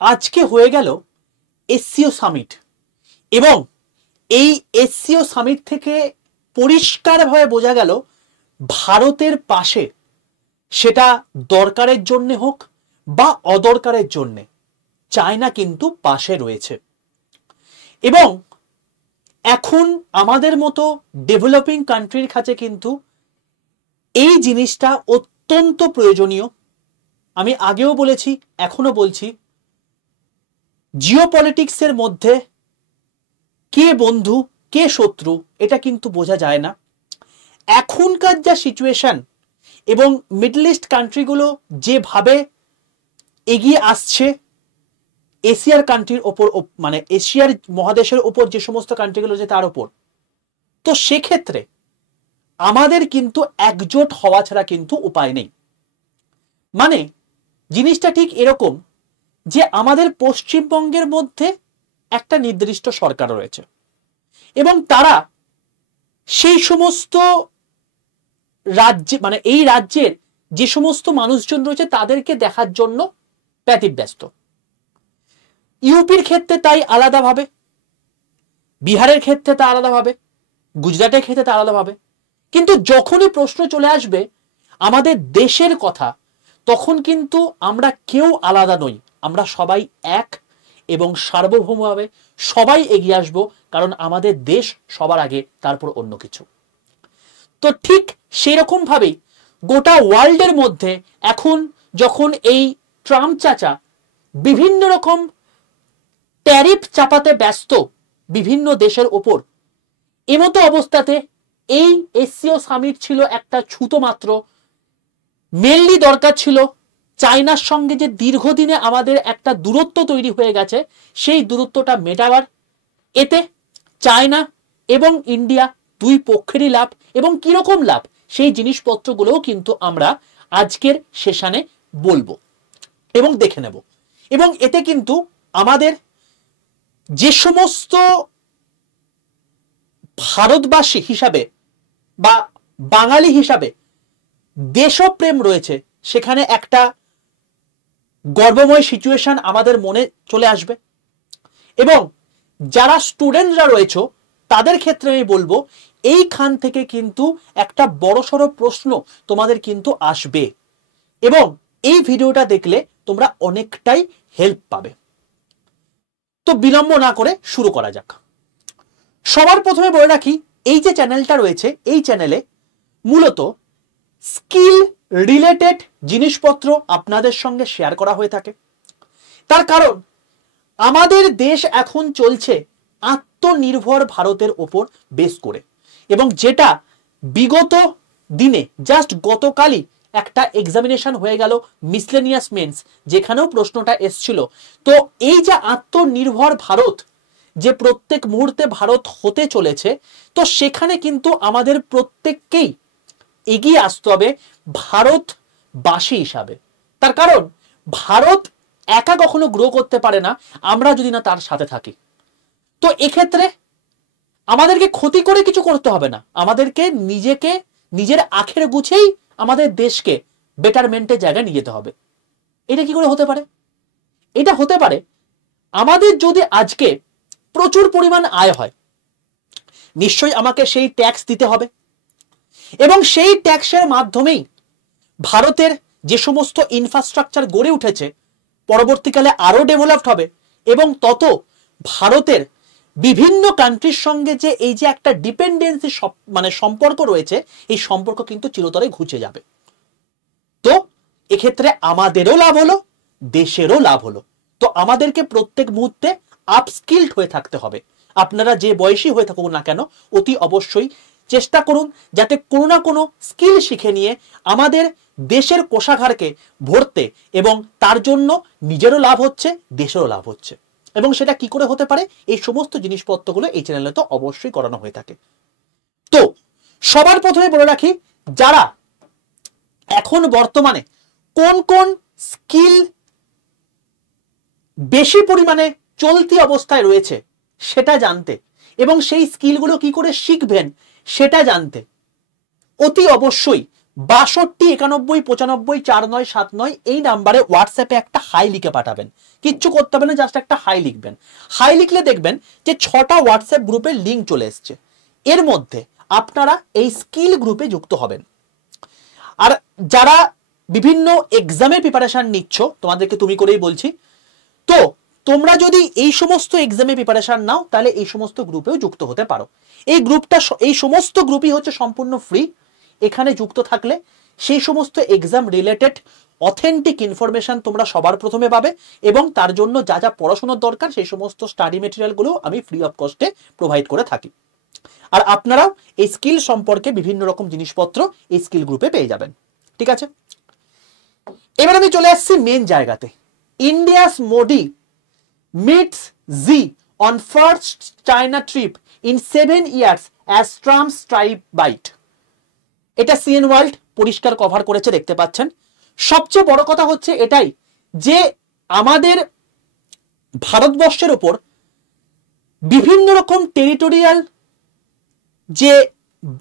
আজকে হয়ে গেল এসসিও সামিট এবং এই এসসিও সামিট থেকে পরিষ্কারভাবে বোঝা গেল ভারতের পাশে, সেটা দরকারের জন্য হোক বা অদরকারের জন্য, চায়না কিন্তু পাশে রয়েছে। এবং এখন আমাদের মতো ডেভেলপিং কান্ট্রির কাছে কিন্তু এই জিনিসটা অত্যন্ত প্রয়োজনীয়। আমি আগেও বলেছি, এখনো বলছি, জিওপলিটিক্সের মধ্যে কে বন্ধু কে শত্রু এটা কিন্তু বোঝা যায় না। এখনকার যা সিচুয়েশন এবং মিডল ইস্ট কান্ট্রিগুলো যেভাবে এগিয়ে আসছে এশিয়ার কান্ট্রির ওপর, মানে এশিয়ার মহাদেশের ওপর যে সমস্ত কান্ট্রিগুলো যে তার ওপর, তো সেক্ষেত্রে আমাদের কিন্তু একজোট হওয়া ছাড়া কিন্তু উপায় নেই। মানে জিনিসটা ঠিক এরকম যে আমাদের পশ্চিমবঙ্গের মধ্যে একটা নির্দিষ্ট সরকার রয়েছে এবং তারা সেই সমস্ত রাজ্যে, মানে এই রাজ্যের যে সমস্ত মানুষজন রয়েছে তাদেরকে দেখার জন্য ব্যতিব্যস্ত। ইউপির ক্ষেত্রে তাই আলাদাভাবে, বিহারের ক্ষেত্রে তা আলাদাভাবে, গুজরাটের ক্ষেত্রে তা আলাদাভাবে। কিন্তু যখনই প্রশ্ন চলে আসবে আমাদের দেশের কথা, তখন কিন্তু আমরা কেউ আলাদা নই, আমরা সবাই এক এবং সার্বভৌমভাবে সবাই এগিয়ে আসব, কারণ আমাদের দেশ সবার আগে, তারপর অন্য কিছু। তো ঠিক সেরকম ভাবেই গোটা ওয়ার্ল্ডের মধ্যে এখন যখন এই ট্রাম্প চাচা বিভিন্ন রকম ট্যারিফ চাপাতে ব্যস্ত বিভিন্ন দেশের ওপর, এমতো অবস্থাতে এই এসসিও সামিট ছিল একটা ছুতো মাত্র। মেনলি দরকার ছিল চায়নার সঙ্গে যে দীর্ঘদিনে আমাদের একটা দূরত্ব তৈরি হয়ে গেছে, সেই দূরত্বটা মেটাবার। এতে চায়না এবং ইন্ডিয়া দুই পক্ষেরই লাভ, এবং কিরকম লাভ সেই জিনিসপত্রগুলোও কিন্তু আমরা আজকের সেশনে বলবো এবং দেখে নেব। এবং এতে কিন্তু আমাদের যে সমস্ত ভারতবাসী হিসাবে বা বাঙালি হিসাবে দেশপ্রেম রয়েছে, সেখানে একটা গর্বময় সিচুয়েশন আমাদের মনে চলে আসবে। এবং যারা স্টুডেন্টরা রয়েছে তাদের ক্ষেত্রে আমি বলবো, এইখান থেকে কিন্তু একটা বড়সড় প্রশ্ন তোমাদের কিন্তু আসবে এবং এই ভিডিওটা দেখলে তোমরা অনেকটাই হেল্প পাবে। তো বিলম্ব না করে শুরু করা যাক। সবার প্রথমে বলে রাখি, এই যে চ্যানেলটা রয়েছে, এই চ্যানেলে মূলত স্কিল রিলেটেড জিনিসপত্র আপনাদের সঙ্গে শেয়ার করা হয়ে থাকে। তার কারণ আমাদের দেশ এখন চলছে আত্মনির্ভর ভারতের ওপর বেস করে, এবং যেটা বিগত দিনে জাস্ট গতকালই একটা এক্সামিনেশন হয়ে গেল মিসলেনিয়াস মেন্স, যেখানেও প্রশ্নটা এসছিল। তো এই যে আত্মনির্ভর ভারত যে প্রত্যেক মুহূর্তে ভারত হতে চলেছে, তো সেখানে কিন্তু আমাদের প্রত্যেককেই এগিয়ে আসতে হবে ভারতবাসী হিসাবে। তার কারণ ভারত একা কখনো গ্রো করতে পারে না আমরা যদি না তার সাথে থাকি। তো এক্ষেত্রে আমাদেরকে ক্ষতি করে কিছু করতে হবে না, আমাদেরকে নিজেকে নিজের আখের গুছেই আমাদের দেশকে বেটারমেন্টের জায়গায় নিয়ে যেতে হবে। এটা কি করে হতে পারে? এটা হতে পারে আমাদের যদি আজকে প্রচুর পরিমাণ আয় হয়, নিশ্চয়ই আমাকে সেই ট্যাক্স দিতে হবে, এবং সেই ট্যাক্সের মাধ্যমেই ভারতের যে সমস্ত ইনফ্রাস্ট্রাকচার গড়ে উঠেছে পরবর্তীকালে আরো ডেভেলপড হবে, এবং তত ভারতের বিভিন্ন কান্ট্রির সঙ্গে যে এই যে একটা ডিপেন্ডেন্সি মানে সম্পর্ক রয়েছে, এই সম্পর্ক কিন্তু চিরতরে ঘুচে যাবে। তো এক্ষেত্রে আমাদেরও লাভ হলো, দেশেরও লাভ হলো। তো আমাদেরকে প্রত্যেক মুহূর্তে আপস্কিলড হয়ে থাকতে হবে। আপনারা যে বয়সী হয়ে থাকুন না কেন, অতি অবশ্যই চেষ্টা করুন যাতে কোনো না কোনো স্কিল শিখে নিয়ে আমাদের দেশের কোষাগারকে ভরতে, এবং তার জন্য নিজেরও লাভ হচ্ছে, দেশেরও লাভ হচ্ছে। এবং সেটা কি করে হতে পারে, এই সমস্ত জিনিসপত্রগুলো এই চ্যানেলে তো অবশ্যই করানো হয়ে থাকে। তো সবার প্রথমে বলে রাখি, যারা এখন বর্তমানে কোন কোন স্কিল বেশি পরিমাণে চলতি অবস্থায় রয়েছে সেটা জানতে, এবং সেই স্কিলগুলো কি করে শিখবেন সেটা জানতে অতি অবশ্যই 6291954979 এই নাম্বারে হোয়াটসঅ্যাপে একটা হাই লিখে পাঠাবেন। কিচ্ছু করতে হবে না, জাস্ট একটা হাই লিখবেন। হাই লিখলে দেখবেন যে 6টা হোয়াটসঅ্যাপ গ্রুপের লিঙ্ক চলে এসছে। এর মধ্যে আপনারা এই স্কিল গ্রুপে যুক্ত হবেন। আর যারা বিভিন্ন এক্সামের প্রিপারেশন নিচ্ছ, তোমাদেরকে তুমি করেই বলছি, তো তোমরা যদি এই সমস্ত এক্সামে প্রিপারেশন নাও তাহলে এই সমস্ত গ্রুপেও যুক্ত হতে পারো। এই সমস্ত গ্রুপই হচ্ছে সম্পূর্ণ ফ্রি। এখানে যুক্ত থাকলে সেই সমস্ত এক্সাম রিলেটেড অথেন্টিক ইনফরমেশন তোমরা সবার প্রথমে পাবে, এবং তার জন্য যা যা পড়াশোনার দরকার সেই সমস্ত স্টাডি মেটেরিয়ালগুলো আমি ফ্রি অফ কস্টে প্রোভাইড করে থাকি। আর আপনারাও এই স্কিল সম্পর্কে বিভিন্ন রকম জিনিসপত্র এই স্কিল গ্রুপে পেয়ে যাবেন। ঠিক আছে, এবার আমি চলে আসছি মেন জায়গাতে। India's Modi meets Xi on first China trip in 7 years as Trump's strike bite. এটা সিএন ওয়ার্ল্ড পরিষ্কার কভার করেছে, দেখতে পাচ্ছেন। সবচেয়ে বড় কথা হচ্ছে এটাই যে আমাদের ভারতবর্ষের উপর বিভিন্ন রকম টেরিটোরিয়াল যে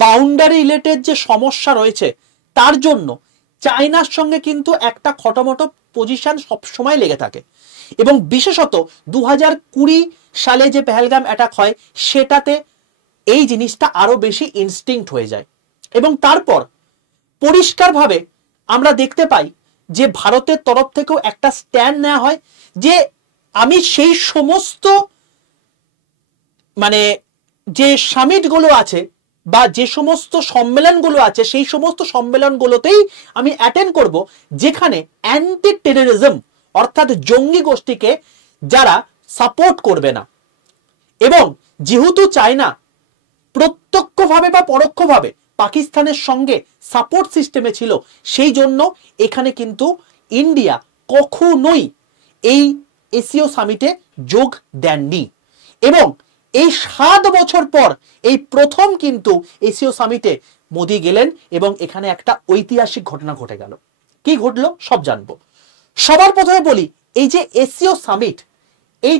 বাউন্ডারি রিলেটেড যে সমস্যা রয়েছে, তার জন্য চায়নার সঙ্গে কিন্তু একটা খটোমটো পজিশন সবসময় লেগে থাকে। এবং বিশেষত 2020 সালে যে পেহেলগাম অ্যাটাক হয় সেটাতে এই জিনিসটা আরো বেশি ইনস্টিংক্ট হয়ে যায়। এবং তারপর পরিষ্কারভাবে আমরা দেখতে পাই যে ভারতের তরফ থেকেও একটা স্ট্যান্ড নেওয়া হয় যে আমি সেই সমস্ত মানে যে সামিটগুলো আছে বা যে সমস্ত সম্মেলনগুলো আছে সেই সমস্ত সম্মেলনগুলোতেই আমি অ্যাটেন্ড করব যেখানে অ্যান্টি টেররিজম অর্থাৎ জঙ্গি গোষ্ঠীকে যারা সাপোর্ট করবে না। এবং যেহেতু চায়না প্রত্যক্ষভাবে বা পরোক্ষভাবে পাকিস্তানের সঙ্গে সাপোর্ট সিস্টেমে ছিল, সেই জন্য এখানে কিন্তু ইন্ডিয়া কখনোই এই এসিও সামিটে যোগ দেননি। এবং এই 7 বছর পর এই প্রথম কিন্তু এসিও সামিটে মোদি গেলেন এবং এখানে একটা ঐতিহাসিক ঘটনা ঘটে গেল। কি ঘটলো সব জানবো। সবার প্রথমে বলি, এই যে এসিও সামিট, এই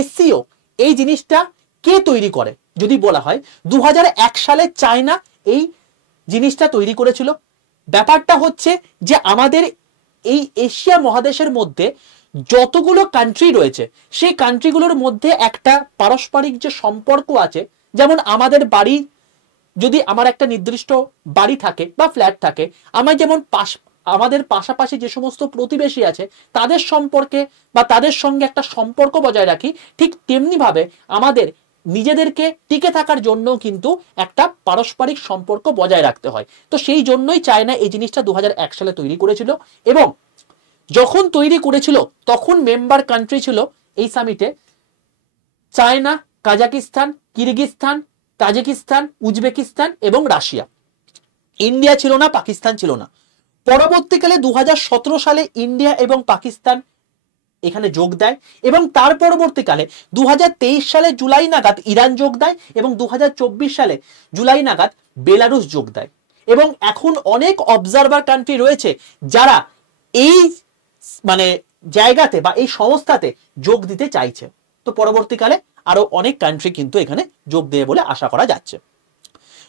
এসিও এই জিনিসটা কে তৈরি করে যদি বলা হয়, 2001 সালে চায়না এই জিনিসটা তৈরি করেছিল। ব্যাপারটা হচ্ছে যে আমাদের এই এশিয়া মহাদেশের মধ্যে যতগুলো কান্ট্রি রয়েছে সেই কান্ট্রিগুলোর মধ্যে একটা পারস্পরিক যে সম্পর্ক আছে, যেমন আমাদের বাড়ি, যদি আমার একটা নির্দিষ্ট বাড়ি থাকে বা ফ্ল্যাট থাকে, আমার যেমন আমাদের পাশাপাশি যে সমস্ত প্রতিবেশী আছে তাদের সম্পর্কে বা তাদের সঙ্গে একটা সম্পর্ক বজায় রাখি, ঠিক তেমনি ভাবে আমাদের নিজেদেরকে টিকে থাকার জন্য কিন্তু একটা পারস্পরিক সম্পর্ক বজায় রাখতে হয়। তো সেই জন্যই চায়না এই জিনিসটা 2001 সালে তৈরি করেছিল। এবং যখন তৈরি করেছিল তখন মেম্বার কান্ট্রি ছিল এই সামিটে China, Kazakhstan, Kyrgyzstan, Tajikistan, Uzbekistan এবং রাশিয়া। ইন্ডিয়া ছিল না, পাকিস্তান ছিল না। পরবর্তীকালে 2017 সালে ইন্ডিয়া এবং পাকিস্তান এখানে যোগ দেয় এবং তার পরবর্তীকালে 2023 সালে জুলাই নাগাদ ইরান যোগ দেয় এবং 2024 সালে জুলাই নাগাদ বেলারুশ যোগ দেয়। এবং এখন অনেক অবজারভার কান্ট্রি রয়েছে যারা এই মানে জায়গাতে বা এই সংস্থাতে যোগ দিতে চাইছে। তো পরবর্তীকালে আরো অনেক কান্ট্রি কিন্তু এখানে যোগ দেবে বলে আশা করা যাচ্ছে।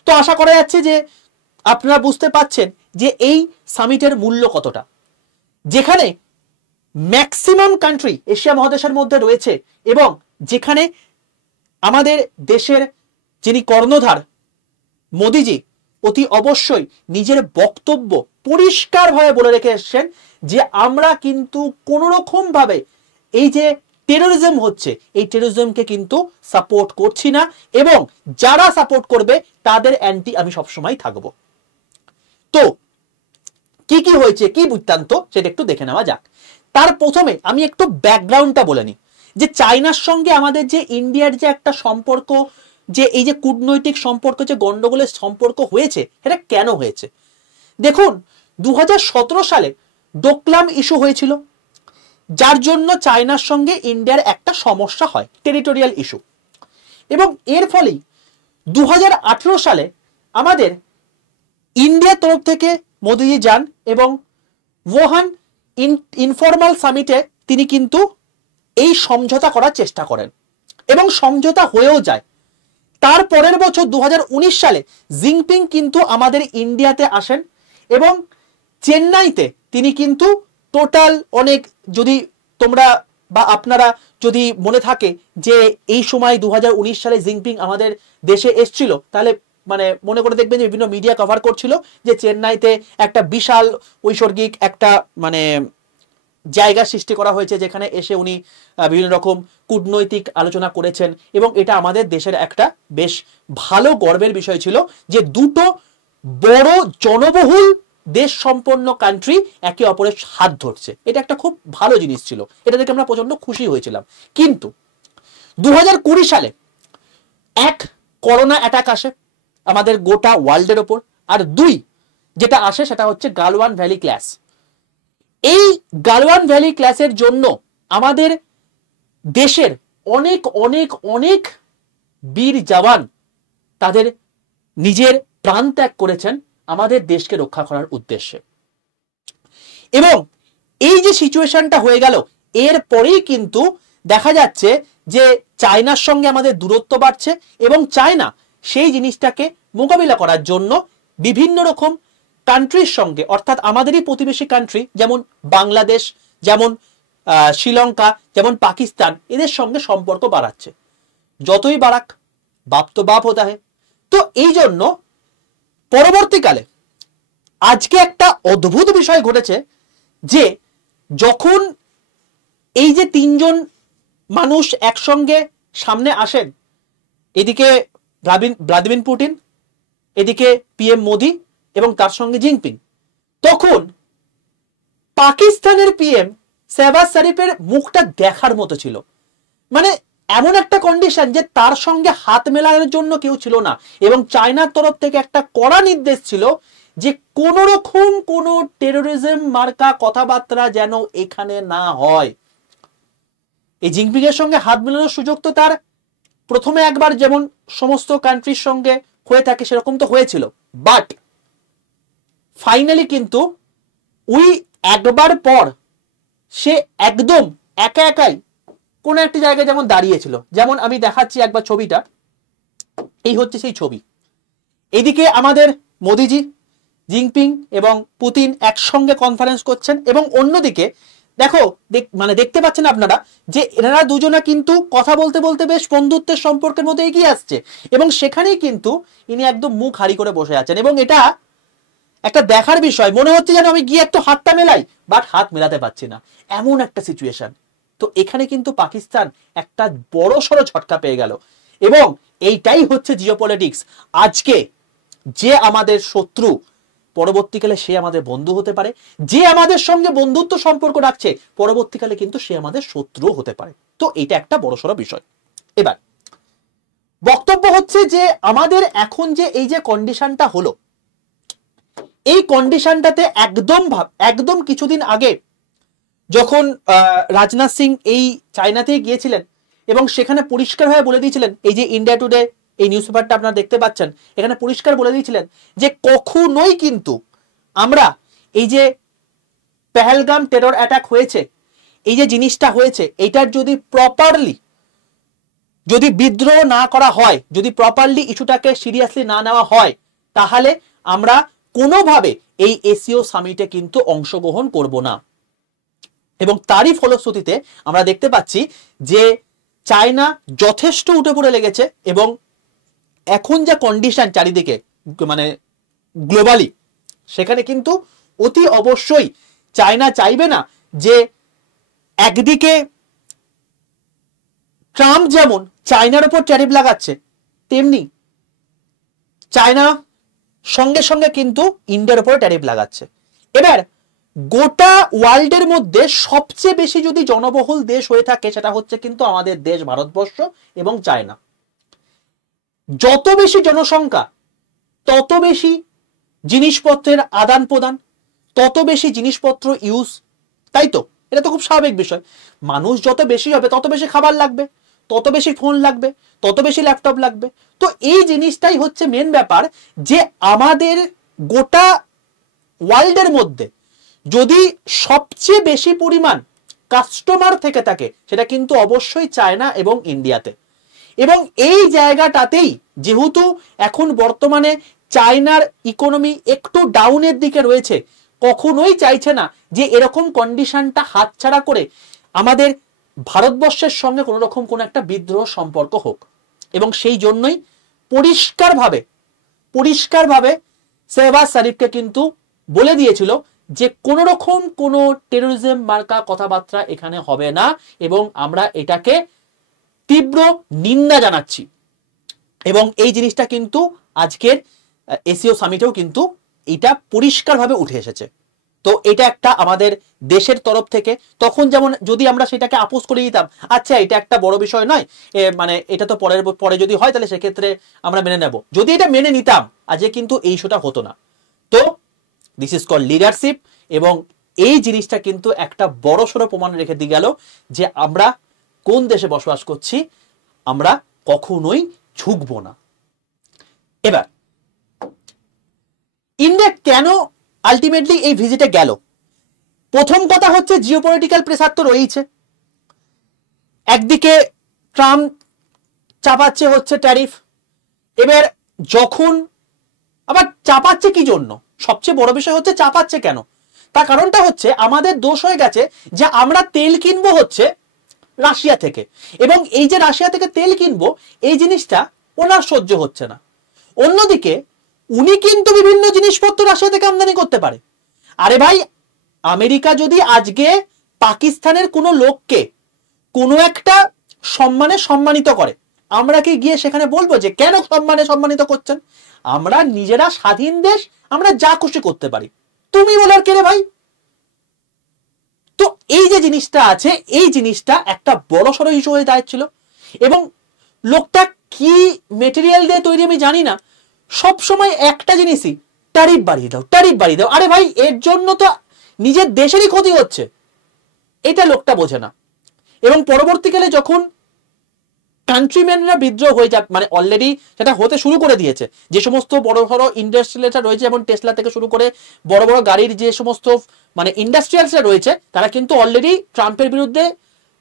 তো আশা করা যাচ্ছে যে আপনারা বুঝতে পাচ্ছেন যে এই সামিটের মূল্য কতটা, যেখানে ম্যাক্সিমাম কান্ট্রি এশিয়া মহাদেশের মধ্যে রয়েছে এবং যেখানে আমাদের দেশের যিনি কর্ণধার মোদিজি অতি অবশ্যই নিজের বক্তব্য পরিষ্কারভাবে বলে রেখে এসেছেন যে আমরা কিন্তু কোনো রকম ভাবে এই যে টেররিজম হচ্ছে এই টেররিজমকে কিন্তু সাপোর্ট করছি না এবং যারা সাপোর্ট করবে তাদের অ্যান্টি আমি সবসময় থাকবো। তো কি কি হয়েছে, কি বৃত্তান্ত সেটা একটু দেখে নেওয়া যাক। তার প্রথমে আমি একটু ব্যাকগ্রাউন্ডটা বলে নিই যে চায়নার সঙ্গে আমাদের যে ইন্ডিয়ার যে একটা সম্পর্ক, যে এই যে কূটনৈতিক সম্পর্ক, যে গন্ডগোলের সম্পর্ক হয়েছে, এটা কেন হয়েছে। দেখুন 2017 সালে ডোকলাম ইস্যু হয়েছিল, যার জন্য চায়নার সঙ্গে ইন্ডিয়ার একটা সমস্যা হয়, টেরিটোরিয়াল ইস্যু। এবং এর ফলেই 2018 সালে আমাদের ইন্ডিয়ার তরফ থেকে মোদিজি যান এবং ওহান ইনফরমাল সামিটে তিনি কিন্তু এই সমঝোতা করার চেষ্টা করেন এবং সমঝোতা হয়েও যায়। তার পরের বছর 2019 সালে জিনপিং কিন্তু আমাদের ইন্ডিয়াতে আসেন এবং চেন্নাইতে তিনি কিন্তু টোটাল অনেক, যদি তোমরা বা আপনারা যদি মনে থাকে যে এই সময় 2019 সালে জিনপিং আমাদের দেশে এসছিল, তাহলে মানে মনে করে দেখবেন যে বিভিন্ন মিডিয়া কভার করছিল যে চেন্নাইতে একটা বিশাল ঐশ্বর্গিক একটা মানে জায়গা সৃষ্টি করা হয়েছে, যেখানে এসে উনি বিভিন্ন রকম কূটনৈতিক আলোচনা করেছেন। এবং এটা আমাদের দেশের একটা বেশ ভালো গর্বের বিষয় ছিল যে দুটো বড় জনবহুল দেশ সম্পন্ন কান্ট্রি একে অপরের হাত ধরছে। এটা একটা খুব ভালো জিনিস ছিল, এটা দেখে আমরা প্রচন্ড খুশি হয়েছিলাম। কিন্তু 2020 সালে এক করোনা অ্যাটাক আসে আমাদের গোটা ওয়ার্ল্ডের ওপর, আর দুই যেটা আসে সেটা হচ্ছে গালওয়ান ভ্যালি ক্ল্যাশ। এই গালওয়ান ভ্যালি ক্ল্যাশের জন্য আমাদের দেশের অনেক অনেক অনেক বীর জওয়ান তাদের নিজের প্রাণ ত্যাগ করেছেন আমাদের দেশকে রক্ষা করার উদ্দেশ্যে। এবং এই যে সিচুয়েশনটা হয়ে গেল, এরপরেই কিন্তু দেখা যাচ্ছে যে চায়নার সঙ্গে আমাদের দূরত্ব বাড়ছে এবং চায়না সেই জিনিসটাকে মোকাবিলা করার জন্য বিভিন্ন রকম কান্ট্রির সঙ্গে, অর্থাৎ আমাদেরই প্রতিবেশী কান্ট্রি যেমন বাংলাদেশ, যেমন শ্রীলঙ্কা, যেমন পাকিস্তান, এদের সঙ্গে সম্পর্ক বাড়াচ্ছে। যতই বাড়াক, বাপ তো বাপ হতা হে। তো এই জন্য পরবর্তীকালে আজকে একটা অদ্ভুত বিষয় ঘটেছে যে যখন এই যে তিনজন মানুষ একসঙ্গে সামনে আসেন, এদিকে ভ্লাদিমির পুতিন, এদিকে পিএম মোদি এবং তার সঙ্গে জিনপিং, তখন পাকিস্তানের পিএম শেহবাজ শরীফের মুখটা দেখার মতো ছিল। মানে এমন একটা কন্ডিশন যে তার সঙ্গে হাত মেলানোর জন্য কেউ ছিল না, এবং চায়নার তরফ থেকে একটা কড়া নির্দেশ ছিল যে কোন রকম কোন টেরোরিজম মার্কা কথাবার্তা যেন এখানে না হয়। এই জিনপিং এর সঙ্গে হাত মেলানোর সুযোগ তো তার প্রথমে একবার যেমন সমস্ত কান্ট্রির সঙ্গে হয়ে থাকে সেরকম তো হয়েছিল, বাট ফাইনালি কিন্তু ওই একবার পর সে একদম একা একাই কোন একটি জায়গায় যেমন দাঁড়িয়েছিল। যেমন আমি দেখাচ্ছি একবার ছবিটা, এই হচ্ছে সেই ছবি। এদিকে আমাদের মোদিজি, জিনপিং এবং পুতিন একসঙ্গে কনফারেন্স করছেন, এবং অন্যদিকে দেখো মানে দেখতে পাচ্ছেন আপনারা যে এনারা দুজনা কিন্তু কথা বলতে বলতে বেশ বন্ধুত্বের সম্পর্কের মধ্যে এগিয়ে আসছে, এবং সেখানেই কিন্তু ইনি একদম মুখ হারি করে বসে আছেন। এবং এটা একটা দেখার বিষয়, মনে হচ্ছে যেন আমি গিয়ে একটু হাতটা মেলাই, বাট হাত মেলাতে পারছি না, এমন একটা সিচুয়েশন। তো এখানে কিন্তু পাকিস্তান একটা বড় সড়ো ঝটকা পেয়ে গেল, এবং এইটাই হচ্ছে জিওপলিটিক্স। আজকে যে আমাদের শত্রু, পরবর্তীকালে সে আমাদের বন্ধু হতে পারে, যে আমাদের সঙ্গে বন্ধুত্ব সম্পর্ক রাখছে পরবর্তীকালে কিন্তু সে আমাদের শত্রু হতে পারে। তো এটা একটা বড়সড় বিষয়। এবার বক্তব্য হচ্ছে যে আমাদের এখন যে এই যে কন্ডিশনটা হলো, এই কন্ডিশনটাতে একদম কিছুদিন আগে যখন রাজনাথ সিং এই চায়নাতে গিয়েছিলেন এবং সেখানে পরিষ্কারভাবে বলে দিয়েছিলেন, এই যে ইন্ডিয়া টুডে এই নিউজ পেপারটা আপনারা দেখতে পাচ্ছেন, এখানে পরিষ্কার বলে দিয়েছিলেন যে কখনোই কিন্তু আমরা এই যে পেহেলগাম টেরর অ্যাটাক হয়েছে, এই যে জিনিসটা হয়েছে, এইটার যদি প্রপারলি যদি বিদ্রোহ না করা হয়, যদি প্রপারলি ইস্যুটাকে সিরিয়াসলি না নেওয়া হয়, তাহলে আমরা কোনোভাবে এই এসিও সামিটে কিন্তু অংশগ্রহণ করব না। এবং তারই ফলশ্রুতিতে আমরা দেখতে পাচ্ছি যে চায়না যথেষ্ট উঠে পড়ে লেগেছে, এবং এখন যা কন্ডিশন চারিদিকে মানে গ্লোবালি, সেখানে কিন্তু অতি অবশ্যই চায়না চাইবে না যে একদিকে ট্রাম্প যেমন চায়নার উপর ট্যারিফ লাগাচ্ছে, তেমনি চায়না সঙ্গে সঙ্গে কিন্তু ইন্ডিয়ার উপর ট্যারিফ লাগাচ্ছে। এবার গোটা ওয়ার্ল্ডের মধ্যে সবচেয়ে বেশি যদি জনবহুল দেশ হয়ে থাকে সেটা হচ্ছে কিন্তু আমাদের দেশ ভারতবর্ষ এবং চায়না। যত বেশি জনসংখ্যা তত বেশি জিনিসপত্রের আদান প্রদান, তত বেশি জিনিসপত্র ইউজ, তাই তো? এটা তো খুব স্বাভাবিক বিষয়। মানুষ যত বেশি হবে তত বেশি খাবার লাগবে, তত বেশি ফোন লাগবে, তত বেশি ল্যাপটপ লাগবে। তো এই জিনিসটাই হচ্ছে মেন ব্যাপার, যে আমাদের গোটা ওয়ার্ল্ডের মধ্যে যদি সবচেয়ে বেশি পরিমাণ কাস্টমার থেকে থাকে সেটা কিন্তু অবশ্যই চায়না এবং ইন্ডিয়াতে। এবং এই জায়গাটাতেই যেহেতু এখন বর্তমানে চায়নার ইকোনমি একটু ডাউনের দিকে রয়েছে, কখনোই চাইছে না যে এরকম কন্ডিশনটা হাতছাড়া করে আমাদের ভারতবর্ষের সঙ্গে কোনো রকম কোনো একটা বিদ্রোহ সম্পর্ক হোক। এবং সেই জন্যই পরিষ্কারভাবে শেহবাজ শরীফকে কিন্তু বলে দিয়েছিল যে কোনো রকম কোনো টেরোরিজম মার্কা কথাবার্তা এখানে হবে না, এবং আমরা এটাকে তীব্র নিন্দা জানাচ্ছি। এবং এই জিনিসটা কিন্তু আজকের এসিও সামিটেও কিন্তু এটা পরিষ্কারভাবে উঠে এসেছে। তো এটা একটা আমাদের দেশের তরফ থেকে, তখন যেমন যদি আমরা সেটাকে আপোস করে দিতাম, আচ্ছা এটা একটা বড় বিষয় নয়, মানে এটা তো পরে যদি হয় তাহলে সেক্ষেত্রে আমরা মেনে নেব, যদি এটা মেনে নিতাম আজকে কিন্তু এই ইস্যুটা হতো না। তো দিস ইজ কল্ড লিডারশিপ, এবং এই জিনিসটা কিন্তু একটা বড় সড়ো প্রমাণ রেখে দিয়ে গেল যে আমরা কোন দেশে বসবাস করছি, আমরা কখনোই ঝুঁকবো না। এবার ইন্ডিয়া কেন আলটিমেটলি এই ভিজিটে গেল? প্রথম কথা হচ্ছে জিওপলিটিক্যাল প্রেসার তো রয়েছে। একদিকে ট্রাম্প চাপাচ্ছে হচ্ছে ট্যারিফ, এবার যখন আবার চাপাচ্ছে কি জন্য, সবচেয়ে বড় বিষয় হচ্ছে চাপাচ্ছে কেন, তার কারণটা হচ্ছে আমাদের দোষ হয়ে গেছে যে আমরা তেল কিনবো হচ্ছে রাশিয়া থেকে, এবং এই যে রাশিয়া থেকে তেল কিনবো এই জিনিসটা ওনার সহ্য হচ্ছে না। অন্যদিকে উনি কিন্তু বিভিন্ন জিনিসপত্র রাশিয়া থেকে আমদানি করতে পারে। আরে ভাই, আমেরিকা যদি আজকে পাকিস্তানের কোনো লোককে কোনো একটা সম্মানে সম্মানিত করে, আমরা কি গিয়ে সেখানে বলবো যে কেন সম্মানে সম্মানিত করছেন? আমরা নিজেরা স্বাধীন দেশ, আমরা যা খুশি করতে পারি, তুমি বলার কে রে ভাই? তো এই যে জিনিসটা আছে, এই জিনিসটা একটা বড় সড়ো ইস্যু হয়ে দাঁড়াচ্ছিল। এবং লোকটা কি মেটেরিয়াল দিয়ে তৈরি আমি জানি না, সব সময় একটা জিনিসই, ট্যারিফ বাড়িয়ে দাও, ট্যারিফ বাড়িয়ে দাও। আরে ভাই, এর জন্য তো নিজের দেশেরই ক্ষতি হচ্ছে, এটা লোকটা বোঝে না। এবং পরবর্তীকালে যখন কান্ট্রিম্যানরা বিদ্রোহ হয়ে যাক, মানে অলরেডি সেটা হতে শুরু করে দিয়েছে, যে সমস্ত বড় বড় ইন্ডাস্ট্রিয়ালসরা রয়েছে, যেমন টেসলা থেকে শুরু করে বড় বড় গাড়ির যে সমস্ত মানে ইন্ডাস্ট্রিয়ালসরা রয়েছে, তারা কিন্তু অলরেডি ট্রাম্পের বিরুদ্ধে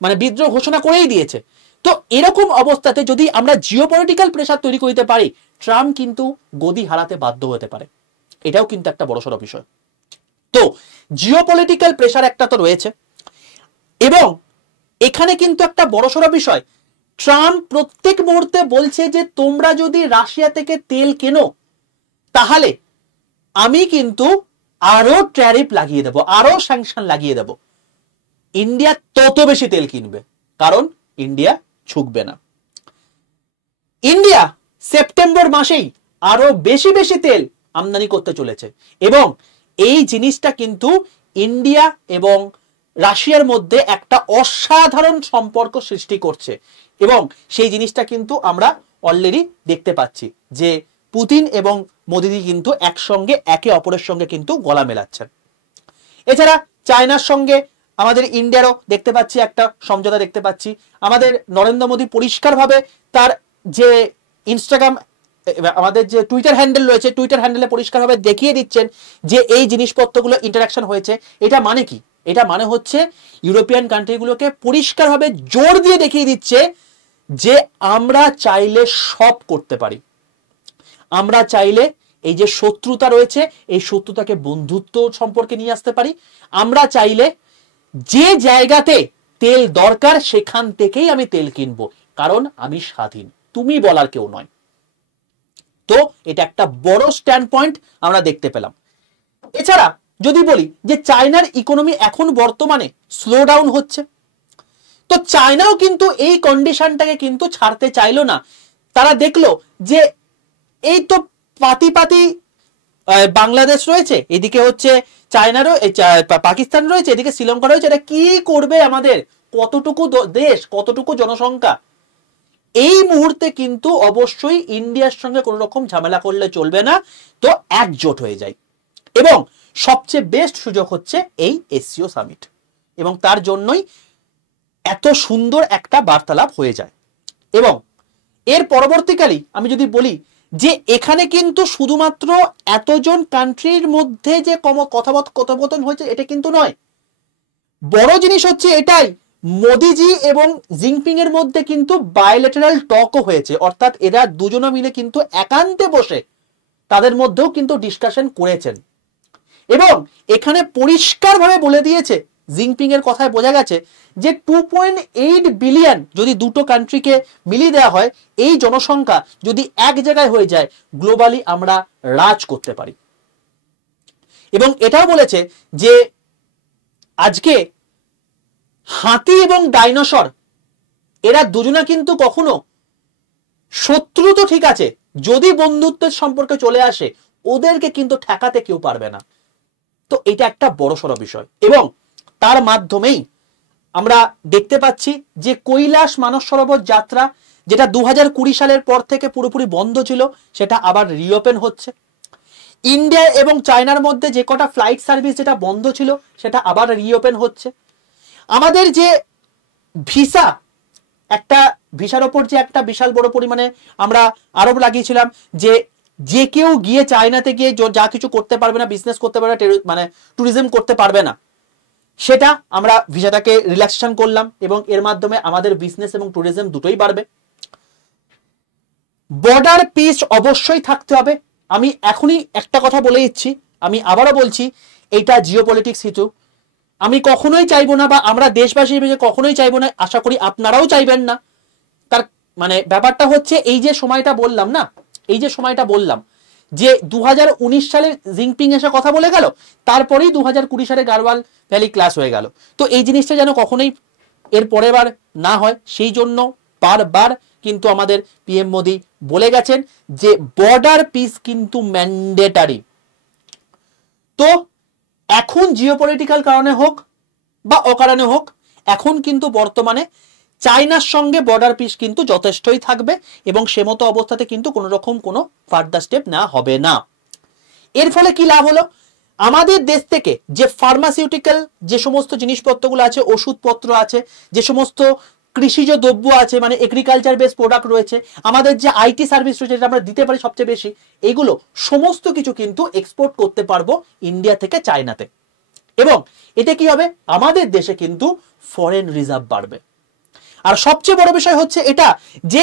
মানে বিদ্রোহ ঘোষণা করেই দিয়েছে। তো এরকম অবস্থাতে যদি আমরা জিওপলিটিক্যাল প্রেসার তৈরি করতে পারি, ট্রাম্প কিন্তু গদি হারাতে বাধ্য হতে পারে, এটাও কিন্তু একটা বড়সড় বিষয়। তো জিওপলিটিক্যাল প্রেসার একটা তো রয়েছে, এবং এখানে কিন্তু একটা বড়সড় বিষয়, ট্রাম্প প্রত্যেক মুহূর্তে বলছে যে তোমরা যদি রাশিয়া থেকে তেল কেনো তাহলে আমি কিন্তু আরো ট্যারিফ লাগিয়ে দেব, আরো স্যাংশন লাগিয়ে দেব। ইন্ডিয়া তত বেশি তেল কিনবে, কারণ ইন্ডিয়া ঝুঁকবে না। ইন্ডিয়া সেপ্টেম্বর মাসেই আরো বেশি বেশি তেল আমদানি করতে চলেছে, এবং এই জিনিসটা কিন্তু ইন্ডিয়া এবং রাশিয়ার মধ্যে একটা অসাধারণ সম্পর্ক সৃষ্টি করছে। এবং সেই জিনিসটা কিন্তু আমরা অলরেডি দেখতে পাচ্ছি যে পুতিন এবং মোদিজি কিন্তু একসঙ্গে একে অপরের সঙ্গে কিন্তু গলা মেলাচ্ছেন। এছাড়া চায়নার সঙ্গে আমাদের ইন্ডিয়ারও দেখতে পাচ্ছি একটা সমঝোতা দেখতে পাচ্ছি। আমাদের নরেন্দ্র মোদী পরিষ্কারভাবে তার যে ইনস্টাগ্রাম, আমাদের যে টুইটার হ্যান্ডেল রয়েছে, টুইটার হ্যান্ডেলে পরিষ্কারভাবে দেখিয়ে দিচ্ছেন যে এই জিনিসপত্রগুলো ইন্টারাকশন হয়েছে। এটা মানে কি? এটা মানে হচ্ছে ইউরোপিয়ান কান্ট্রিগুলোকে পরিষ্কারভাবে জোর দিয়ে দেখিয়ে দিচ্ছে যে আমরা চাইলে সব করতে পারি, আমরা চাইলে এই যে শত্রুতা রয়েছে এই শত্রুতাকে বন্ধুত্ব সম্পর্কে নিয়ে আসতে পারি, আমরা চাইলে যে জায়গাতে তেল দরকার সেখান থেকেই আমি তেল কিনবো, কারণ আমি স্বাধীন, তুমি বলার কেউ নয়। তো এটা একটা বড় স্ট্যান্ড পয়েন্ট আমরা দেখতে পেলাম। এছাড়া যদি বলি যে চায়নার ইকোনমি এখন বর্তমানে স্লো ডাউন হচ্ছে, তো চায়নাও কিন্তু এই কন্ডিশনটাকে কিন্তু ছাড়তে চাইলো না। তারা দেখলো যে এই তো পাতি পাতি বাংলাদেশ রয়েছে, এদিকে হচ্ছে চায়নারও পাকিস্তান রয়েছে, এদিকে শ্রীলঙ্কা রয়েছে, এটা কি করবে আমাদের, কতটুকু দেশ, কতটুকু জনসংখ্যা। এই মুহূর্তে কিন্তু অবশ্যই ইন্ডিয়ার সঙ্গে কোনো রকম ঝামেলা করলে চলবে না, তো একজোট হয়ে যায়। এবং সবচেয়ে বেস্ট সুযোগ হচ্ছে এই এসসিও সামিট, এবং তার জন্যই এত সুন্দর একটা বার্তালাপ হয়ে যায়। এবং এর পরবর্তীকালে আমি যদি বলি যে এখানে কিন্তু শুধুমাত্র এতজন কান্ট্রির মধ্যে যে কথোপকথন হয়েছে এটা কিন্তু নয়, বড় জিনিস হচ্ছে এটাই, মোদিজি এবং জিনপিং এর মধ্যে কিন্তু বায়োলেটারাল টকও হয়েছে, অর্থাৎ এরা দুজনে মিলে কিন্তু একান্তে বসে তাদের মধ্যেও কিন্তু ডিসকাশন করেছেন এবং এখানে পরিষ্কারভাবে বলে দিয়েছে, জিনপিং এর কথায় বোঝা গেছে যে 2.8 বিলিয়ন যদি দুটো কান্ট্রিকে মিলিয়ে দেওয়া হয়, এই জনসংখ্যা যদি এক জায়গায় হয়ে যায়, গ্লোবালি আমরা রাজ করতে পারি। এবং এটাও বলেছে যে আজকে হাতি এবং ডাইনোসর এরা দুজনা কিন্তু কখনো শত্রু তো ঠিক আছে, যদি বন্ধুত্বের সম্পর্কে চলে আসে ওদেরকে কিন্তু ঠেকাতে কেউ পারবে না। তো এটা একটা বড়সড় বিষয় এবং তার মাধ্যমেই আমরা দেখতে পাচ্ছি যে কৈলাস মানস সরোবর যাত্রা যেটা 2020 সালের পর থেকে পুরোপুরি বন্ধ ছিল, সেটা আবার রিওপেন হচ্ছে। ইন্ডিয়া এবং চায়নার মধ্যে যে কটা ফ্লাইট সার্ভিস যেটা বন্ধ ছিল সেটা আবার রিওপেন হচ্ছে। আমাদের যে ভিসা, একটা ভিসার ওপর যে একটা বিশাল বড় পরিমাণে আমরা আরোপ লাগিয়েছিলাম যে যে কেউ গিয়ে চায়নাতে গিয়ে যা কিছু করতে পারবে না, বিজনেস করতে পারবে না, মানে ট্যুরিজম করতে পারবে না, সেটা আমরা ভিসাটাকে রিল্যাক্সেশন করলাম এবং এর মাধ্যমে আমাদের বিজনেস এবং ট্যুরিজম দুটোই বাড়বে। বর্ডার পিস অবশ্যই থাকতে হবে। আমি এখনই একটা কথা বলে দিচ্ছি, আমি আবারও বলছি, এইটা জিওপলিটিক্স ইস্যু। আমি কখনোই চাইবো না, বা আমরা দেশবাসী হিসেবে কখনোই চাইবো না, আশা করি আপনারাও চাইবেন না। তার মানে ব্যাপারটা হচ্ছে এই যে সময়টা বললাম না, এই যে সময়টা বললাম যে 2019 সালে জিনপিং এসে কথা বলে গেল, তারপরেই 2020 সালে গারওয়াল ভ্যালি ক্লাস হয়ে গেল। তো এই জিনিসটা যেন কখনোই এর পরের বার না হয়, সেই জন্য বারবার কিন্তু আমাদের পিএম মোদি বলে গেছেন যে বর্ডার পিস কিন্তু ম্যান্ডেটারি। তো এখন জিওপলিটিক্যাল কারণে হোক বা অকারণে হোক, এখন কিন্তু বর্তমানে চায়নার সঙ্গে বর্ডার পিস কিন্তু যথেষ্টই থাকবে এবং সে মতো অবস্থাতে কিন্তু কোনো রকম কোনো ফার্দার স্টেপ নেওয়া হবে না। এর ফলে কি লাভ হলো, আমাদের দেশ থেকে যে ফার্মাসিউটিক্যাল যে সমস্ত জিনিসপত্রগুলো আছে, ওষুধপত্র আছে, যে সমস্ত কৃষিজ দ্রব্য আছে, মানে এগ্রিকালচার বেস প্রোডাক্ট রয়েছে, আমাদের যে আইটি সার্ভিস রয়েছে যেটা আমরা দিতে পারি সবচেয়ে বেশি, এগুলো সমস্ত কিছু কিন্তু এক্সপোর্ট করতে পারবো ইন্ডিয়া থেকে চায়নাতে। এবং এটা কি হবে, আমাদের দেশে কিন্তু ফরেন রিজার্ভ বাড়বে। আর সবচেয়ে বড় বিষয় হচ্ছে এটা যে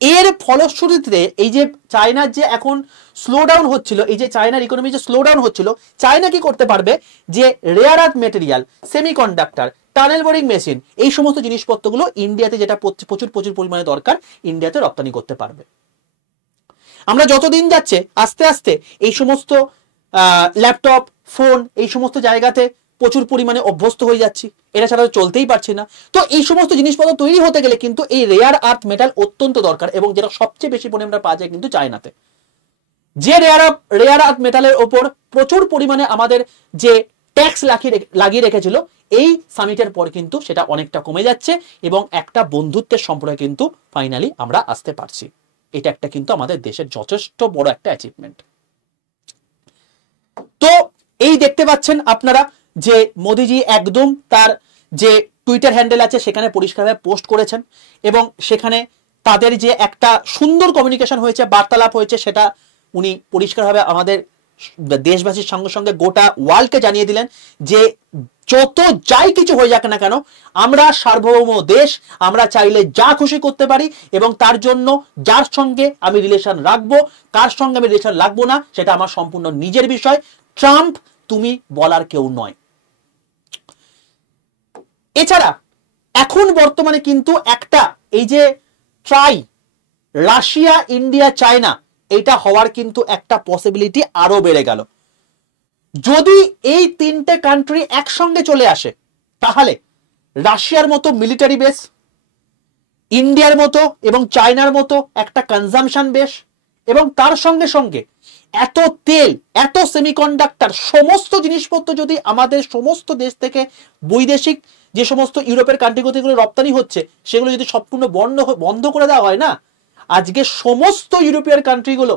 এর ফলশ্রুতিতে এই যে চায়নার যে এখন স্লো ডাউন হচ্ছিল, এই যে চায়নার ইকোনমি যে স্লো ডাউন হচ্ছিল, চায়না কি করতে পারবে যে rare earth material, semiconductor, tunnel boring machine, এই সমস্ত জিনিসপত্রগুলো ইন্ডিয়াতে যেটা প্রচুর পরিমাণে দরকার, ইন্ডিয়াতে রপ্তানি করতে পারবে। আমরা যতদিন যাচ্ছে আস্তে আস্তে এই সমস্ত ল্যাপটপ, ফোন, এই সমস্ত জায়গাতে প্রচুর পরিমাণে অভ্যস্ত হয়ে যাচ্ছি, এটা ছাড়া চলতেই পারছি না। তো এই সমস্ত জিনিসপত্র তৈরি হতে গেলে কিন্তু এই রেয়ার আর্থ মেটাল অত্যন্ত দরকার এবং যেটা সবচেয়ে বেশি পরিমাণে আমরা পাওয়া যায় কিন্তু চায়নাতে। যে রেয়ার আর্থ মেটালের ওপর প্রচুর পরিমাণে আমাদের যে ট্যাক্স লাগিয়ে রেখেছিল, এই সামিটের পর কিন্তু সেটা অনেকটা কমে যাচ্ছে এবং একটা বন্ধুত্বের সম্পর্কে কিন্তু ফাইনালি আমরা আসতে পারছি। এটা একটা কিন্তু আমাদের দেশের যথেষ্ট বড় একটা অ্যাচিভমেন্ট। তো এই দেখতে পাচ্ছেন আপনারা যে মোদিজি একদম তার যে টুইটার হ্যান্ডেল আছে সেখানে পরিষ্কারভাবে পোস্ট করেছেন এবং সেখানে তাদের যে একটা সুন্দর কমিউনিকেশন হয়েছে, বার্তালাপ হয়েছে, সেটা উনি পরিষ্কারভাবে আমাদের দেশবাসীর সঙ্গে সঙ্গে গোটা ওয়ার্ল্ডকে জানিয়ে দিলেন যে যত যাই কিছু হয়ে যাক না কেন, আমরা সার্বভৌম দেশ, আমরা চাইলে যা খুশি করতে পারি এবং তার জন্য যার সঙ্গে আমি রিলেশন রাখবো, কার সঙ্গে আমি রিলেশন রাখবো না, সেটা আমার সম্পূর্ণ নিজের বিষয়। ট্রাম্প তুমি বলার কেউ নয়। এছাড়া এখন বর্তমানে কিন্তু একটা এই যে রাশিয়া, ইন্ডিয়া, চায়না, এটা হওয়ার কিন্তু একটা পসিবিলিটি আরো বেড়ে গেল। যদি এই তিনটে কান্ট্রি একসঙ্গে চলে আসে, তাহলে রাশিয়ার মতো মিলিটারি বেস, ইন্ডিয়ার মতো এবং চায়নার মতো একটা কনজাম্পশন বেস, এবং তার সঙ্গে সঙ্গে এত তেল, এত সেমিকন্ডাক্টর, সমস্ত জিনিসপত্র যদি আমাদের সমস্ত দেশ থেকে বৈদেশিক যে সমস্ত ইউরোপের কান্ট্রিগুলো রপ্তানি হচ্ছে সেগুলো যদি সম্পূর্ণ বন্ধ করে দেওয়া হয় না, আজকে সমস্ত ইউরোপিয়ান কান্ট্রিগুলো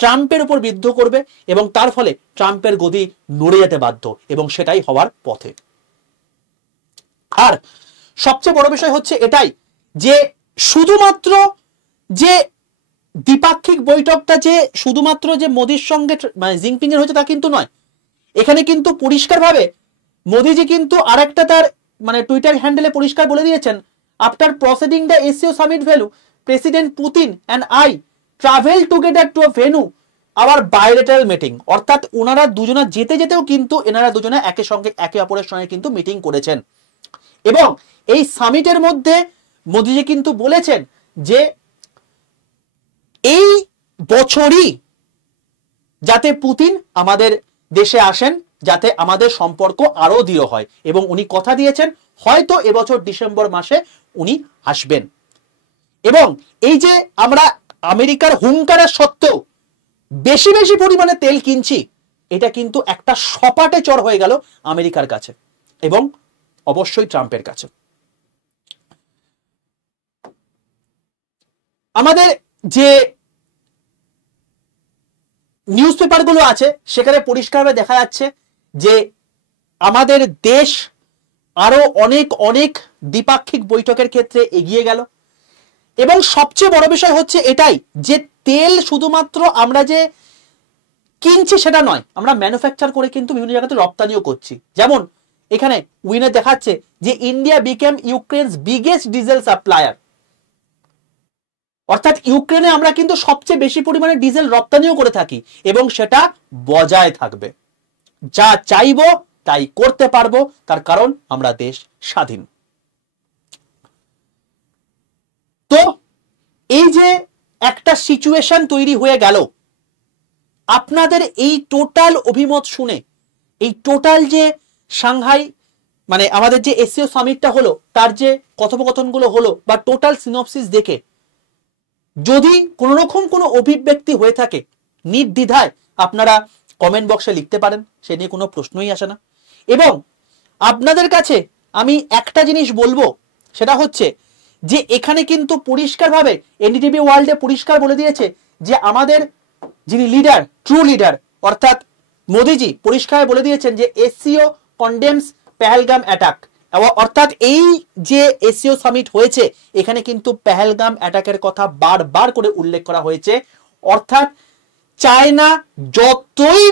ট্রাম্পের উপর বিদ্রোহ করবে এবং তার ফলে ট্রাম্পের গদি নড়ে যেতে বাধ্য এবং সেটাই হওয়ার পথে। আর সবচেয়ে বড় বিষয় হচ্ছে এটাই যে শুধুমাত্র যে দ্বিপাক্ষিক বৈঠকটা যে শুধুমাত্র যে মোদির সঙ্গে মানে জিনপিং এর হচ্ছে তা কিন্তু নয়। এখানে কিন্তু পরিষ্কারভাবে মোদিজি কিন্তু আরেকটা তার মানে টুইটার হ্যান্ডেলে পরিষ্কার বলে দিয়েছেন, after proceeding the SCO summit value, president Putin and I travel together to a venue আবার বায়োলেটারাল মিটিং, অর্থাৎ ওনারা দুজনা যেতে যেতেও কিন্তু এনারা দুজনে একে অপরের সঙ্গে কিন্তু মিটিং করেছেন। এবং এই সামিটের মধ্যে মোদিজি কিন্তু বলেছেন যে এই বছরই যাতে পুতিন আমাদের দেশে আসেন, যাতে আমাদের সম্পর্ক আরো দৃঢ় হয়। এবং উনি কথা দিয়েছেন হয়তো এবছর ডিসেম্বর মাসে উনি আসবেন। এবং এই যে আমরা আমেরিকার হুঙ্কারের সত্ত্বেও বেশি বেশি পরিমাণে তেল কিনছি, এটা কিন্তু একটা সপাটে চড় হয়ে গেল আমেরিকার কাছে এবং অবশ্যই ট্রাম্পের কাছে। আমাদের যে নিউজ পেপারগুলো আছে সেখানে পরিষ্কারভাবে দেখা যাচ্ছে যে আমাদের দেশ আরো অনেক অনেক দ্বিপাক্ষিক বৈঠকের ক্ষেত্রে এগিয়ে গেল। এবং সবচেয়ে বড় বিষয় হচ্ছে এটাই যে তেল শুধুমাত্র আমরা যে কিনছি সেটা নয়, আমরা ম্যানুফ্যাকচার করে কিন্তু বিভিন্ন জায়গাতে রপ্তানিও করছি। যেমন এখানে উইনার দেখাচ্ছে যে India became Ukraine's biggest diesel supplier, অর্থাৎ ইউক্রেনে আমরা কিন্তু সবচেয়ে বেশি পরিমাণে ডিজেল রপ্তানিও করে থাকি এবং সেটা বজায় থাকবে। যা চাইবো তাই করতে পারবো, তার কারণ আমরা দেশ স্বাধীন। তো এই যে একটা সিচুয়েশন তৈরি হয়ে গেল, আপনাদের এই টোটাল অভিমত শুনে, এই টোটাল যে সাংহাই মানে আমাদের যে এসসিও সামিটটা হলো তার যে কথোপকথনগুলো হলো বা টোটাল সিনপসিস দেখে যদি কোনো রকম কোনো অভিব্যক্তি হয়ে থাকে নির্দ্বিধায় আপনারা কমেন্ট বক্সে লিখতে পারেন, সে নিয়ে কোনো প্রশ্নই আসে না। এবং আপনাদের কাছে আমি একটা জিনিস বলবো, সেটা হচ্ছে যে এখানে কিন্তু পরিষ্কারভাবে এনডিটিভি ওয়ার্ল্ডে পরিষ্কার বলে দিয়েছে যে আমাদের যিনি লিডার, ট্রু লিডার অর্থাৎ মোদিজি পরিষ্কার বলে দিয়েছেন যে এসসিও কন্ডেমস পেহেলগাম অ্যাটাক। অর্থাৎ এই যে এসসিও সামিট হয়েছে এখানে কিন্তু পেহেলগাম অ্যাটাকের কথা বারবার করে উল্লেখ করা হয়েছে। অর্থাৎ চায়না যতই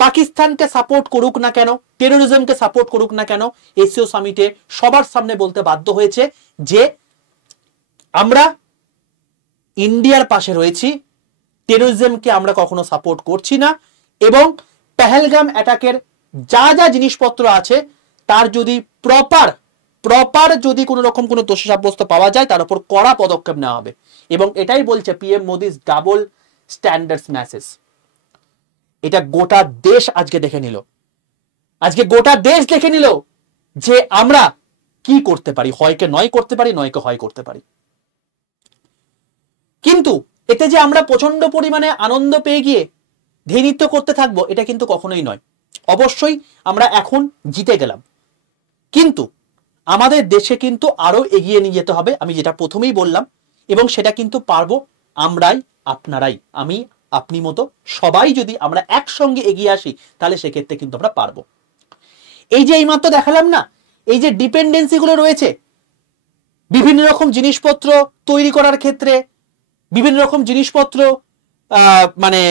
পাকিস্তানকে সাপোর্ট করুক না কেন, টেরোরিজমকে সাপোর্ট করুক না কেন, এসসিও সামিটে সবার সামনে বলতে বাধ্য হয়েছে যে আমরা ইন্ডিয়ার পাশে রয়েছি, টেরোরিজমকে আমরা কখনো সাপোর্ট করছি না। এবং পেহেলগাম অ্যাটাকের যা যা জিনিসপত্র আছে তার যদি প্রপার যদি কোনো রকম কোনো দোষী সাব্যস্ত পাওয়া যায় তার উপর কড়া পদক্ষেপ নেওয়া হবে। এবং এটাই বলছে PM Modi's double standards message. এটা গোটা দেশ আজকে দেখে নিল, আজকে গোটা দেশ দেখে নিল যে আমরা কি করতে পারি, হয়কে নয় করতে পারি, নয়কে হয় করতে পারি। কিন্তু এতে যে আমরা প্রচন্ড পরিমাণে আনন্দ পেয়ে গিয়ে ধেনিত্ব করতে থাকবো এটা কিন্তু কখনোই নয়। অবশ্যই আমরা এখন জিতে গেলাম, কিন্তু আমাদের দেশে কিন্তু আরো এগিয়ে নিয়ে যেতে হবে, আমি যেটা প্রথমেই বললাম। এবং সেটা কিন্তু পারবো আমরাই, আপনারাই, আমি আপনি মতো সবাই যদি আমরা একসঙ্গে এগিয়ে আসি তাহলে সেক্ষেত্রে কিন্তু আমরা পারবো। এই যে এইমাত্র দেখালাম না, এই যে ডিপেন্ডেন্সি গুলো রয়েছে বিভিন্ন রকম জিনিসপত্র তৈরি করার ক্ষেত্রে, বিভিন্ন রকম জিনিসপত্র মানে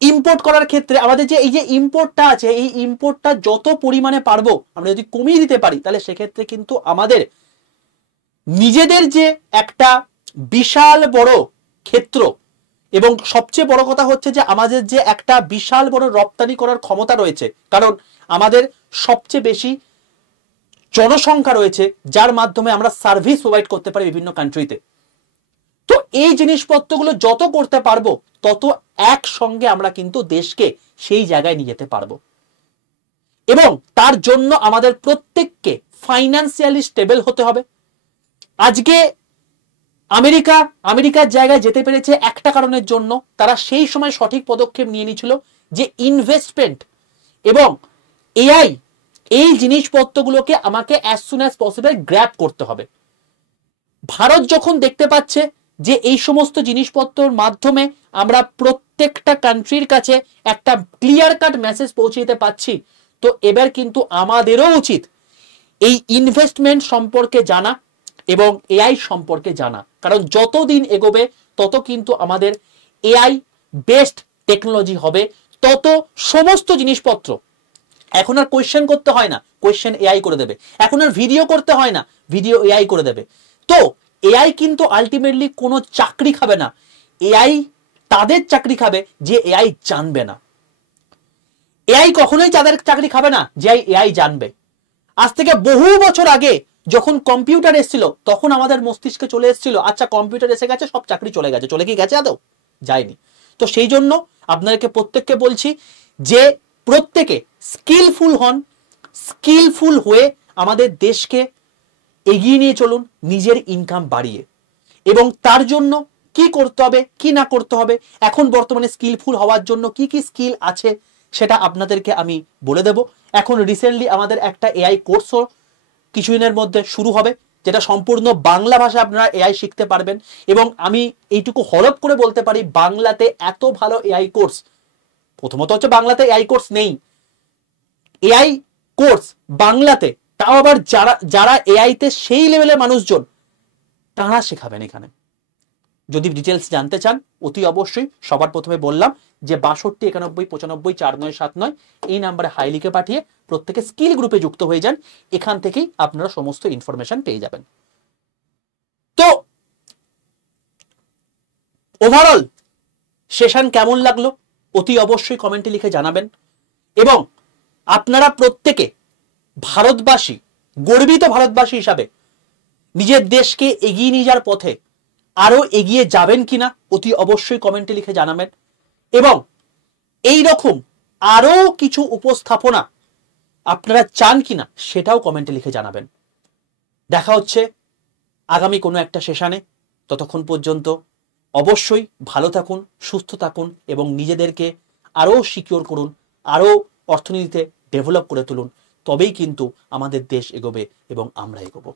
ইম্পোর্ট করার ক্ষেত্রে, আমাদের যে এই যে ইম্পোর্টটা আছে এই ইম্পোর্টটা যত পরিমাণে পারবো আমরা যদি কমিয়ে দিতে পারি তাহলে সেক্ষেত্রে কিন্তু আমাদের নিজেদের যে একটা বিশাল বড় ক্ষেত্র এবং সবচেয়ে বড় কথা হচ্ছে যে আমাদের যে একটা বিশাল বড় রপ্তানি করার ক্ষমতা রয়েছে, কারণ আমাদের সবচেয়ে বেশি জনসংখ্যা রয়েছে যার মাধ্যমে আমরা সার্ভিস প্রোভাইড করতে পারি বিভিন্ন কান্ট্রিতে। তো এই জিনিসপত্রগুলো যত করতে পারবো তত একসঙ্গে আমরা কিন্তু দেশকে সেই জায়গায় নিয়ে যেতে পারবো। এবং তার জন্য আমাদের প্রত্যেককে ফাইন্যান্সিয়ালি স্টেবল হতে হবে। আজকে আমেরিকার জায়গায় যেতে পেরেছে একটা কারণের জন্য, তারা সেই সময় সঠিক পদক্ষেপ নিয়ে নিয়েছিল যে ইনভেস্টমেন্ট এবং এআই এই জিনিসপত্রগুলোকে আমাকে as soon as possible grab করতে হবে। ভারত যখন দেখতে পাচ্ছে যে এই সমস্ত জিনিসপত্রের মাধ্যমে আমরা প্রত্যেকটা কান্ট্রির কাছে একটা ক্লিয়ার কাট মেসেজ পৌঁছে দিতে পারছি, তো এবার কিন্তু আমাদেরও উচিত এই ইনভেস্টমেন্ট সম্পর্কে জানা এবং এআই সম্পর্কে জানা। কারণ যত দিন এগোবে তত কিন্তু আমাদের এআই বেসড টেকনোলজি হবে, তত সমস্ত জিনিসপত্র এখন আর কোয়েশ্চেন করতে হয় না, কোয়েশ্চেন এআই করে দেবে। এখন আর ভিডিও করতে হয় না, ভিডিও এআই করে দেবে। তো এআই কিন্তু আলটিমেটলি কোনো চাকরি খাবে না, এআই তাদের চাকরি খাবে যে এআই জানবে না। এআই কখনোই তাদের চাকরি খাবে না যে এআই জানবে। আজ থেকে বহু বছর আগে যখন কম্পিউটার এসেছিল তখন আমাদের মস্তিষ্কে চলে এসেছিল আচ্ছা কম্পিউটার এসে গেছে, সব চাকরি চলে গেছে। চলে কি গেছে? আদৌ যায়নি। তো সেই জন্য আপনাদেরকে প্রত্যেককে বলছি যে প্রত্যেকে স্কিলফুল হন, স্কিলফুল হয়ে আমাদের দেশকে এগিয়ে নিয়ে চলুন নিজের ইনকাম বাড়িয়ে। এবং তার জন্য কি করতে হবে কি না করতে হবে, এখন বর্তমানে স্কিলফুল হওয়ার জন্য কি কি স্কিল আছে সেটা আপনাদেরকে আমি বলে দেব। এখন রিসেন্টলি আমাদের একটা এআই কোর্সও কিছুদিনের মধ্যে শুরু হবে, যেটা সম্পূর্ণ বাংলা ভাষায় আপনারা এআই শিখতে পারবেন। এবং আমি এইটুকু হলপ করে বলতে পারি বাংলাতে এত ভালো এআই কোর্স, প্রথমত হচ্ছে বাংলাতে এআই কোর্স নেই, এআই কোর্স বাংলাতে, তাও আবার যারা এআইতে সেই লেভেলের মানুষজন তারা শেখাবেন এখানে। যদি ডিটেলস জানতে চান অতি অবশ্যই সবার প্রথমে বললাম যে 62 91 95 4979 এই নাম্বারে হাই লিখে পাঠিয়ে প্রত্যেকে স্কিল গ্রুপে যুক্ত হয়ে যান। এখান থেকেই আপনারা সমস্ত ইনফরমেশন পেয়ে যাবেন। তো ওভারঅল সেশন কেমন লাগলো অতি অবশ্যই কমেন্টে লিখে জানাবেন। এবং আপনারা প্রত্যেকে ভারতবাসী, গর্বিত ভারতবাসী হিসাবে নিজের দেশকে এগিয়ে নিয়ে যাওয়ার পথে আরো এগিয়ে যাবেন কিনা অতি অবশ্যই কমেন্টে লিখে জানাবেন। এবং এই রকম আরো কিছু উপস্থাপনা আপনারা চান কিনা সেটাও কমেন্টে লিখে জানাবেন। দেখা হচ্ছে আগামী কোনো একটা সেশনে। ততক্ষণ পর্যন্ত অবশ্যই ভালো থাকুন, সুস্থ থাকুন এবং নিজেদেরকে আরো সিকিউর করুন, আরো অর্থনীতিতে ডেভেলপ করে তুলুন। তবেই কিন্তু আমাদের দেশ এগোবে এবং আমরা এগোবো।